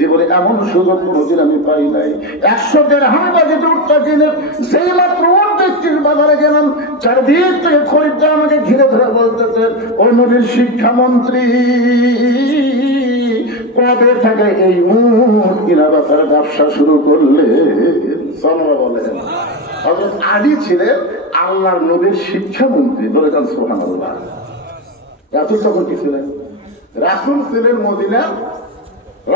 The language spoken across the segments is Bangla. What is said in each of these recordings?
জীবনে এমন সুযোগ কোনোদিন আমি পাই নাই। 100 দিরহাম বাজেট উঠটা কিনে সেই মাত্র ব্যক্তির বাজারে গেলাম, চারদিক থেকে খরিদ্দার আমাকে ঘিরে ধরে বলতেছে, ও নবীর শিক্ষামন্ত্রী, কবে থেকে এই উট কিনা বেচার ব্যবসা শুরু করলে? সাল্লাল্লাহু আলাইহি ওয়াসাল্লাম হযরত আলী ছিলেন আল্লাহর নবীর শিক্ষামন্ত্রী। বলে যান সুবহানাল্লাহ। রাসূল তখন কি ছিলেন? রাসূল ছিলেন মদিনার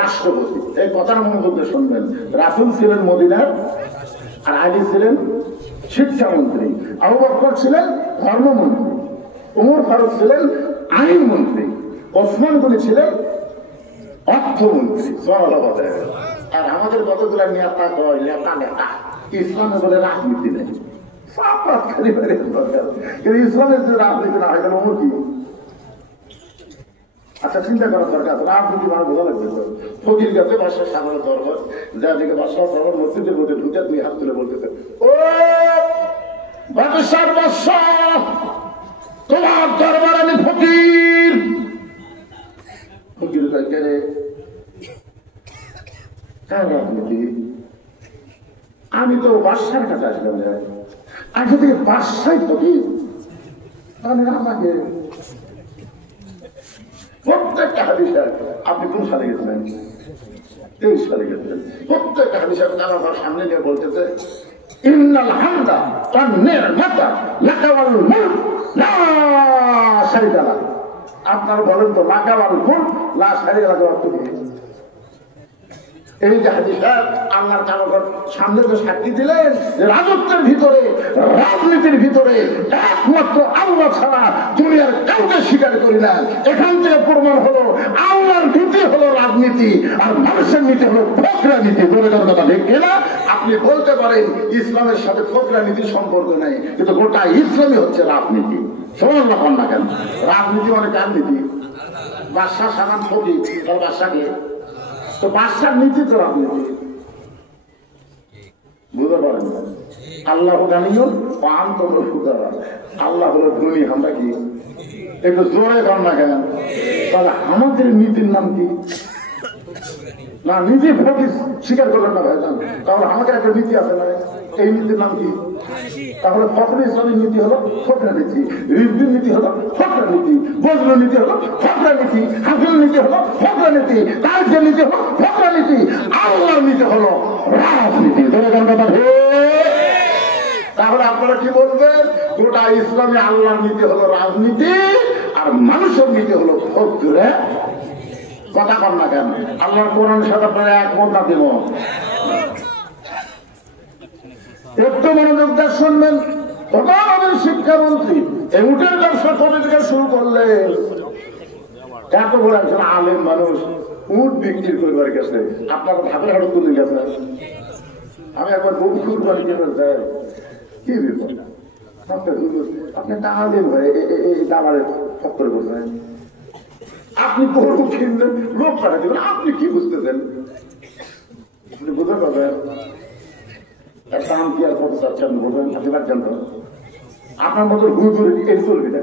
রাষ্ট্রপতি। এই কথার মনোযোগ দিয়ে শুনবেন। রাসূল ছিলেন মদিনার, আর আলী ছিলেন শিক্ষামন্ত্রী। আবু বকর ছিলেন ধর্মমন্ত্রী, ওমর ফারুক ছিলেন আইনমন্ত্রী, ওসমান গনি ছিলেন অর্থমন্ত্রী। আর আমাদের কতগুলা নেতা কয় নেতা নেতা, ইসলামে বলে রাজনীতি নেই। কিন্তু ইসলামের যে রাজনীতি না হয় তাহলে অমর কি? আচ্ছা, চিন্তা করার দরকার। রাজনীতি মানে বোঝা লাগবে। ফকির কাছে বাসার সামনে দরবার, যা দিকে বাসার দরবার মসজিদের মধ্যে ঢুকে দুই হাত তুলে বলতেছে, ও বাদশার বাদশাহ, তোমার দরবার আমি ফকির। ফকির কে? রাজনীতি? আমি তো বাদশার কাছে আসলাম, আর যদি বাদশাই ফকির তাহলে আমাকে প্রত্যেকটা হাদিসে, আপনি কোন সালে গেছিলেন? 23 সালে গেছিলেন। প্রত্যেকটা হাদিসে আমার সামনে নিয়ে বলতেছে, ইন্নাল হামদা ওয়ান নি'মাতা লাকা ওয়াল মুলক লা শারীকা লাহ। আপনারা বলেন তো, লাকা ওয়াল মুলক লা শারীকা লাহ অর্থ কি? এই যে হাদিসটা আল্লাহর কালামের সামনে তো সাক্ষী দিলেন যে রাজত্বের ভিতরে, রাজনীতির ভিতরে একমাত্র আল্লাহ ছাড়া দুনিয়ার কাউকে স্বীকার করি না। এখান থেকে প্রমাণ হলো আল্লাহর নীতি হলো রাজনীতি, আর মানুষের নীতি হলো ফকরা নীতি। বলে দেওয়ার কথা ঠিক কিনা? আপনি বলতে পারেন ইসলামের সাথে ফকরা নীতির সম্পর্ক নেই, কিন্তু গোটা ইসলামই হচ্ছে রাজনীতি। সুবহানাল্লাহ বলেন না কেন? রাজনীতি মানে কার নীতি? বাদশাহ সাধারণ ফকির, তার বাদশাকে তো বাদশার নীতি তো রাজনীতি। বুঝতে পারেন? আল্লাহ গানিও পান তো ফুকারা, আল্লাহ হলো ধনী, আমরা কি? একটু জোরে কর না কেন? তাহলে আমাদের নীতির নাম কি? না, নিজে ফকির স্বীকার করলেন না ভাইজান, তাহলে আমাদের একটা নীতি আছে না? এই নীতির নাম কি? তাহলে ফখরুল ইসলামের নীতি হলো ফকরা নীতি, রিজভির নীতি হলো ফকরা নীতি, বজলুর নীতি হলো ফকরা নীতি, হাফিজুর নীতি হলো ফকরা নীতি, তারিখের নীতি হলো ফকরা নীতি, আল্লাহর নীতি হলো রাজনীতি। তাহলে আপনারা কি বলবেন? গোটা ইসলামে আল্লাহর নীতি হলো রাজনীতি, আর মানুষের নীতি হলো ফকরে। কথা কর না কেন? আল্লাহর কোরআনের সাথে আপনারা একমত না দেব? একটু মনোযোগ দিয়ে শুনবেন। আমাদের শিক্ষামন্ত্রী এই উটের ব্যবসা কবে থেকে শুরু করলেন? এত বড় একজন আলেম মানুষ উট বিক্রি করবার গেছে, আপনার ভাবের হাড় তুলে গেছে। আমি একবার বহু কুরবানি কেনার যাই, কি বিপদ? আপনি তা আলেম হয়ে এই দামারে ফক্কর করছেন, আপনি গরু কিনলেন, লোক পাঠা দেবেন, আপনি কি বুঝতেছেন? আপনি বুঝতে পারবেন দাম কি আর কত চাচ্ছেন? বোঝেন? আপনি পারছেন তো? আপনার মতন হুজুর এর চলবি না।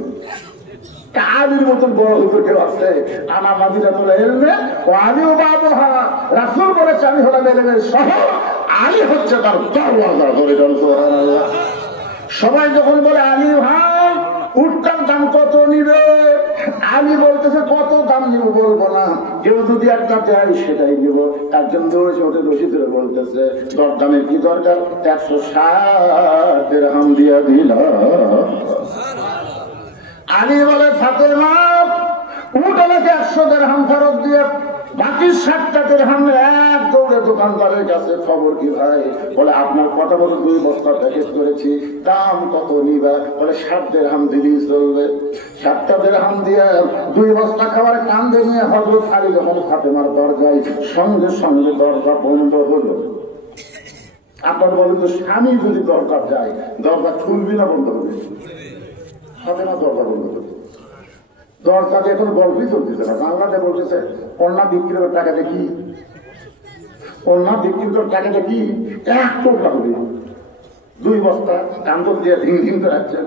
আলীর মতন বড় হুজুর কেউ আছে? আমার মাদিনা তোলা এলমে ও আলীও বাবহা। রাসূল বলেছে আমি হলাম এলেমের শহর, আলী হচ্ছে তার দরওয়াজা। ধরে সুবহানাল্লাহ। সবাই যখন বলে আলী ভাই উটটার দাম কত নিবে, আমি বলতেছে কত দাম নিব বলবো না, কেউ যদি একটা চাই সেটাই দিব। একজন দৌড়েছে ওকে দোষী ধরে বলতেছে দরদামের কি দরকার, 160 দিরহাম দিয়া দিল। আলী বলে ফাতেমা উট আমাকে 100 দিরহাম ফেরত দিয়ে বাকি 60টা দিরহাম এক দৌড়ে দোকানদারের কাছে। খবর কি ভাই? বলে আপনার কত বড় 2 বস্তা প্যাকেজ করেছি, দাম কত নিবা? বলে 60 দিরহাম দিলেই চলবে। 60টা দিরহাম দিয়ে 2 বস্তা খাবার কান্দে নিয়ে হযরত আলী যখন ফাতেমার দরজায়, সঙ্গে সঙ্গে দরজা বন্ধ হলো। আপনার বলেন তো, স্বামী যদি দরজা যায়, দরজা খুলবি না বন্ধ হবে? ফাতেমা দরজা বন্ধ করবে। দরজাতে এখন গল্পই চলতেছে না, বাংলাতে বলতেছে কন্যা বিক্রি করার টাকাটা কি, কন্যা বিক্রি করার টাকাটা কি, 1 টোকরা হবে। 2 বস্তা কান্দর দিয়ে ধিং ধিং করে রাখছে।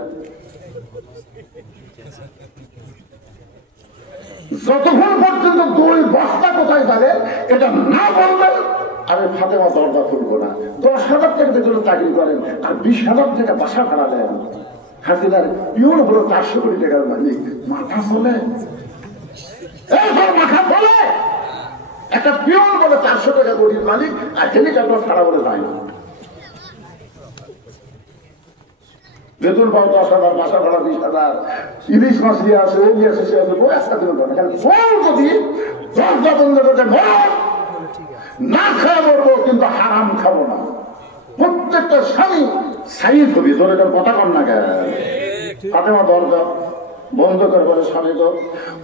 যতক্ষণ পর্যন্ত 2 বস্তা কোথায় যাবে এটা না বলবেন, আমি ফাতেমা দরজা খুলবো না। 10,000 টাকা জন্য চাকরি করেন আর 20,000 টাকা বাসা ভাড়া দেন। হাসিনার পিওর হলো 400 কোটি টাকার মালিক। মাথা চলে, মাথা চলে। একটা পিওর বলে 400 টাকা কোটির মালিক আর হেলিকপ্টার ছাড়া বলে যায় না। বেতন পাও 10,000, বাসা ভাড়া 20,000, ইলিশ মাছ নিয়ে আসে, ওই নিয়ে আসে, সে আসে, বই একটা দিন করে না। যদি দরজা বন্ধ করতে না খাওয়া মরবো, কিন্তু হারাম খাবো না। প্রত্যেকটা স্বামী সাইড হবি, তোর এটার কথা কর না কেন? ফাতেমা দরজা বন্ধ করে বলে, স্বামী তো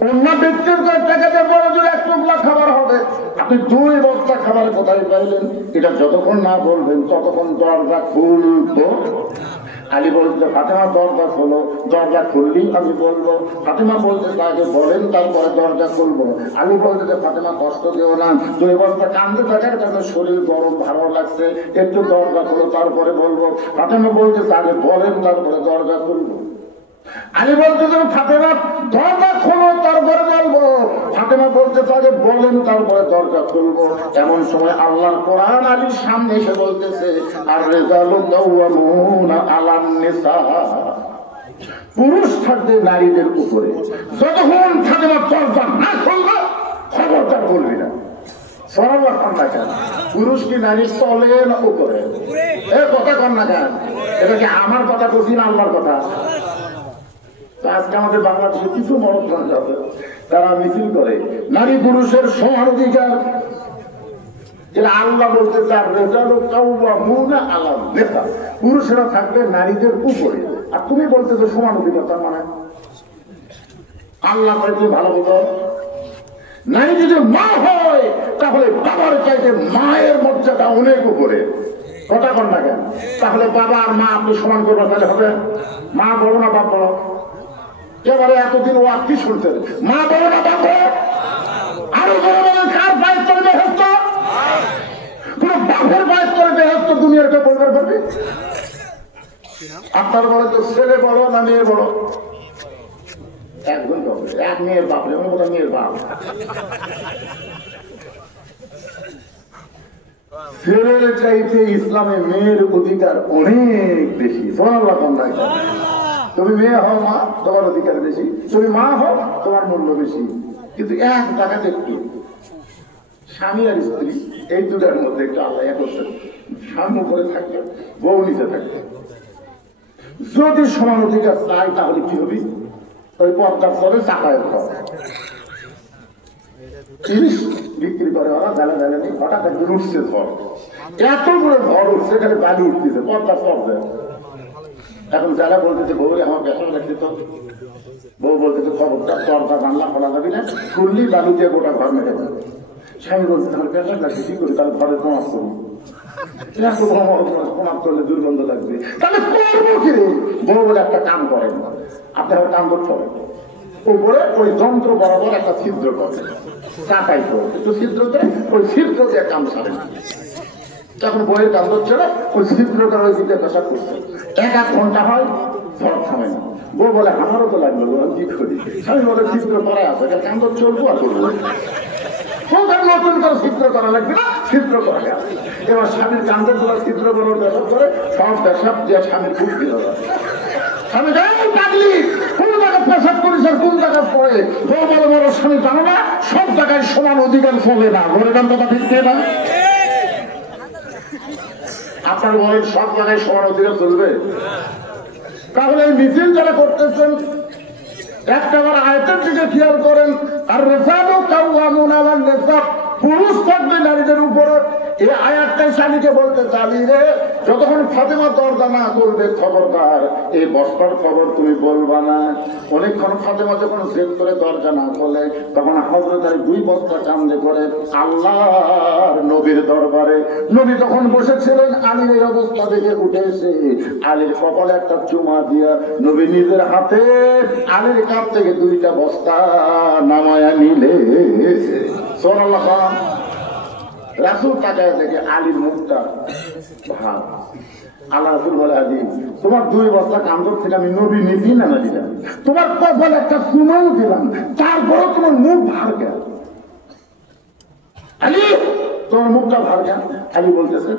অন্য ব্যক্তির টাকাতে বড় জোর 1 টুকরা খাবার হবে, আপনি 2 বস্তা খাবার কোথায় পাইলেন? এটা যতক্ষণ না বলবেন ততক্ষণ দরজা খুলবো। আলী বলতে ফাতেমা দরজা খোলো, দরজা খুললেই আমি বলবো। ফাতেমা বলতে আগে বলেন তারপরে দরজা খুলবো। আলী বলতে যে ফাতেমা কষ্ট দিও না, 2 বস্তা কান্দে থাকার কারণে শরীর গরম ভালো লাগছে, একটু দরজা খোলো তারপরে বলবো। ফাতেমা বলতে আগে বলেন তারপরে দরজা খুলবো। আলী বলতে যে ফাতেমা দরজা খোলো তারপরে বলবো। ফাতেমা বলতে আগে বলেন তারপরে দরজা খুলবো। এমন সময় আল্লাহর কোরআন আলীর সামনে এসে বলতেছে, আর রিজালু কাওয়ামুনা আলান নিসা, পুরুষ থাকবে নারীদের উপরে। যতক্ষণ ফাতেমা দরজা না খুলবে খবরদার বলবি না। সরাল্লাহ কন না কেন? পুরুষ কি নারীর তলে না উপরে? কথা কন না কেন? এটা কি আমার কথা বলছি না আল্লাহর কথা? আজকে আমাদের বাংলাদেশে কিছু মরদ মানুষ আছে, তারা মিছিল করে নারী পুরুষের সমান অধিকার। যেটা আল্লাহ বলতে চার রেজালু কাওয়ামুনা আলান নিসা, পুরুষেরা থাকবে নারীদের উপরে। আর তুমি বলতেছো সমান অধিকার, তার মানে আল্লাহ করে তুমি ভালো বলো। নারী যদি মা হয় তাহলে বাবার চাইতে মায়ের মর্যাদা অনেক উপরে। কথা কন না কেন? তাহলে বাবা আর মা আপনি সমান করবেন, তাহলে হবে মা বড় না বাপ বড়? এবারে এতদিন ও কি শুনতেন, মা বড় না বাপ বড়? আরো বড় বলেন, কার পায়ের তলে বেহেশত? কোন বাপের পায়ের তলে বেহেশত দুনিয়ার কেউ বলতে পারবে? আপনার বলে তো ছেলে বড় না মেয়ে বড়? একজন এক মেয়ের বাপ, যেমন বলে মেয়ের বাপ। ছেলের চাইতে ইসলামে মেয়ের অধিকার অনেক বেশি। সুবহানাল্লাহ। তুমি মেয়ে হও মা, তোমার অধিকার বেশি। তুমি মা হও, তোমার মূল্য বেশি। কিন্তু এক জায়গাতে একটু স্বামী আর স্ত্রী এই দুটার মধ্যে একটু আলাদা করছেন। স্বামী উপরে থাকবে, বউ নিচে থাকবে। যদি সমান অধিকার চাই তাহলে কি হবে? ওই পর্দার পরে চাপায়ের পর ইলিশ বিক্রি করে ওরা, বেলা বেলা নেই, হঠাৎ একদিন উঠছে ঝড়, এত বড় ঝড় উঠছে, এখানে বালি উঠতেছে পর্দার পর্দা। এখন যারা বলতেছে বউ আমার বেতন রাখছে, তো বউ বলতেছে খবরটা পর্দা বাংলা খোলা যাবি না, শুনলি বালু দিয়ে গোটা ঘর মেরে দেবে। স্বামী বলছে আমার বেতন লাগছে, কি করি? তাহলে ঘরে প্রমাণ করবো, প্রমাণ করলে দুর্গন্ধ লাগবে, তাহলে করবো কি? বউ বলে একটা কাম করেন, আপনি একটা কাম করতে হবে, উপরে ওই যন্ত্র বরাবর একটা ছিদ্র করে কাটাই করে একটু ছিদ্র দেয়, ওই ছিদ্র দিয়ে কাম সারেন। তখন বইয়ের কাম করছে না, ওই ছিদ্রটা ওই দিকে পেশা করছে। 1-1 ঘন্টা হয়, ঝড় থামে না। বউ বলে আমারও তো লাগলো, আমি কি করি? আমি বলে ছিদ্র করা আছে, কাম তো চলবো আর করবো, নতুন করে ছিদ্র করা লাগবে না, ছিদ্র করা গেছে। এবার স্বামীর কান্দের তোলা ছিদ্র করার পেশাব করে, সব পেশাব দিয়ে স্বামীর খুব দিল। স্বামী পাগলি, কোন জায়গায় পেশাব করিস আর কোন জায়গায় পড়ে? বউ বলে বড় স্বামী জানো না, সব জায়গায় সমান অধিকার চলে না। ঘরে গান কথা ঠিক না? আপনার বলেন সব জায়গায় সমান অধিকার চলবে? তাহলে এই মিছিল যারা করতেছেন, একটাবার আয়তের দিকে খেয়াল করেন। আর রিজালু কাওয়ামুনা আলান নিসা, পুরুষ থাকবে নারীদের উপরে। এই আয়াতটাই স্বামীকে বলতে চাবি রে, যতক্ষণ ফাতেমা দরজা না করবে খবরদার এই বস্তার খবর তুমি বলবা না। অনেকক্ষণ ফাতেমা যখন জেদ করে দরজা না করলে, তখন হযরত আলী 2 বস্তা কান্দে করে আল্লাহর নবীর দরবারে। নবী তখন বসেছিলেন, আলীর এই অবস্থা দেখে উঠে এসে আলীর কপালে একটা চুমা দিয়া নবী নিজের হাতে আলীর কাপ থেকে 2টা বস্তা নামায়া নিলে। সুবহানাল্লাহ। রাসূল তাকায় দেখে আলীর মুখটা ভাব। আল্লাহ রাসূল বলে, আলী তোমার 2 বস্তা কান্দর থেকে আমি নবী নিজেই নামা দিলাম, তোমার কপালে একটা সুমাও দিলাম, তারপরে তোমার মুখ ভার কেন? আলী তোমার মুখটা ভার কেন? আলী বলতেছে